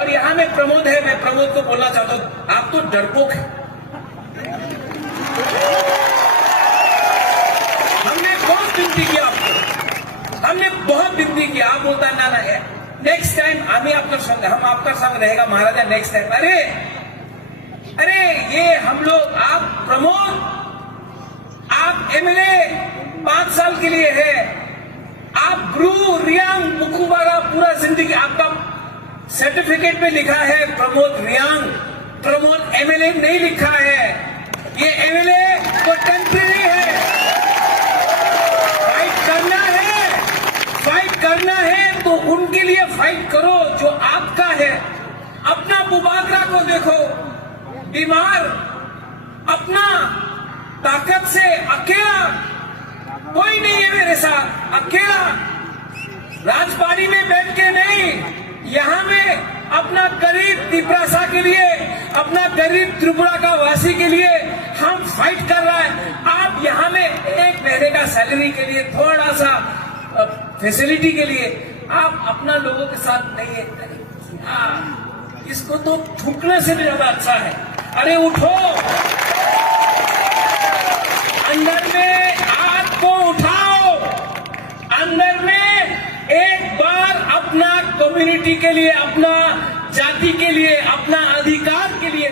और यहाँ में प्रमोद है, मैं प्रमोद को बोलना चाहता हूँ, आप तो डरपोक है। हमने बहुत विनती किया आपको, हमने बहुत विनती किया, आप बोलता ना ना नेक्स्ट टाइम हम आपका संग रहेगा महाराजा, नेक्स्ट टाइम। अरे ये हम लोग, आप प्रमोद, आप एमएलए 5 साल के लिए है, आप ब्रू रियांग मुकुबारा पूरा जिंदगी, आपका सर्टिफिकेट में लिखा है प्रमोद रियांग, प्रमोद एमएलए नहीं लिखा है। ये एमएलए तो टेम्परेरी है। फाइट करना है तो उनके लिए फाइट करो जो आपका है। अपना बुबाकरा को देखो, बीमार, अपना ताकत से अकेला, कोई नहीं है मेरे साथ, अकेला राजपाड़ी में बैठ के नहीं, यहां में अपना गरीब तिपरासा के लिए, अपना गरीब त्रिपुरा का वासी के लिए हम फाइट कर रहा है। आप यहां में 1 महीने का सैलरी के लिए, थोड़ा सा फैसिलिटी के लिए आप अपना लोगों के साथ नहीं है। इसको तो थूकने से भी ज्यादा अच्छा है। अरे उठो, अंदर में आग को उठाओ, अंदर में एक बार अपना कम्युनिटी के लिए, अपना जाति के लिए, अपना अधिकार के लिए